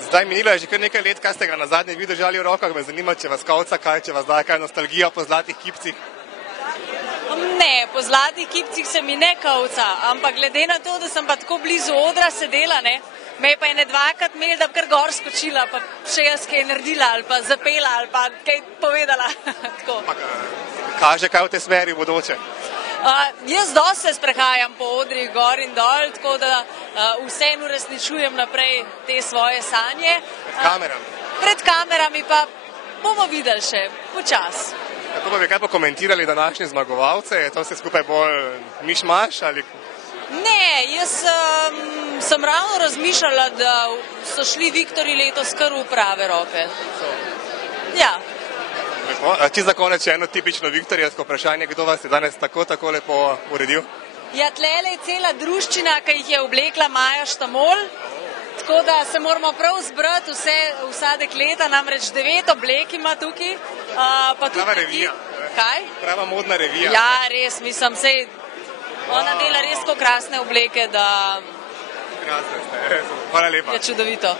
Zdaj minilo je že kar nekaj let, kaj ste ga na zadnje vi držali v rokah, me zanima, če vas kavca kaj, če vas daje kaj nostalgija po zlatih kipcih. Ne, po zlatih kipcih se mi ne kavca, ampak glede na to, da sem pa tako blizu odra sedela, ne, me je pa ene dvakrat imel, da bi kar gor skočila, pa še jaz kaj naredila ali pa zapela ali pa kaj povedala. Kaže kaj v tej smeri v bodoče? Jaz dosti se sprehajam po odrih gor in dol, tako da vseeno uresničujem naprej te svoje sanje. Pred kamerami? Pred kamerami pa bomo videli še, počas. Kako pa bi kaj pokomentirali današnje zmagovalce? Je to vse skupaj bolj miš-maš ali? Ne, jaz sem ravno razmišljala, da so šli Viktorji letos kar v prave roke. Ja. Čisto za konec še eno tipično viktorijsko vprašanje, kdo vas je danes tako lepo uredil? Ja, tlele je cela druščina, ki jih je oblekla Maja Štamol, tako da se moramo prav zbrati vsa dekleta, namreč 9 oblek ima tukaj. Prava revija. Kaj? Prava modna revija. Ja, res, mislim, ona dela res tako krasne obleke, da... Krasne ste, hvala lepa. Je čudovito.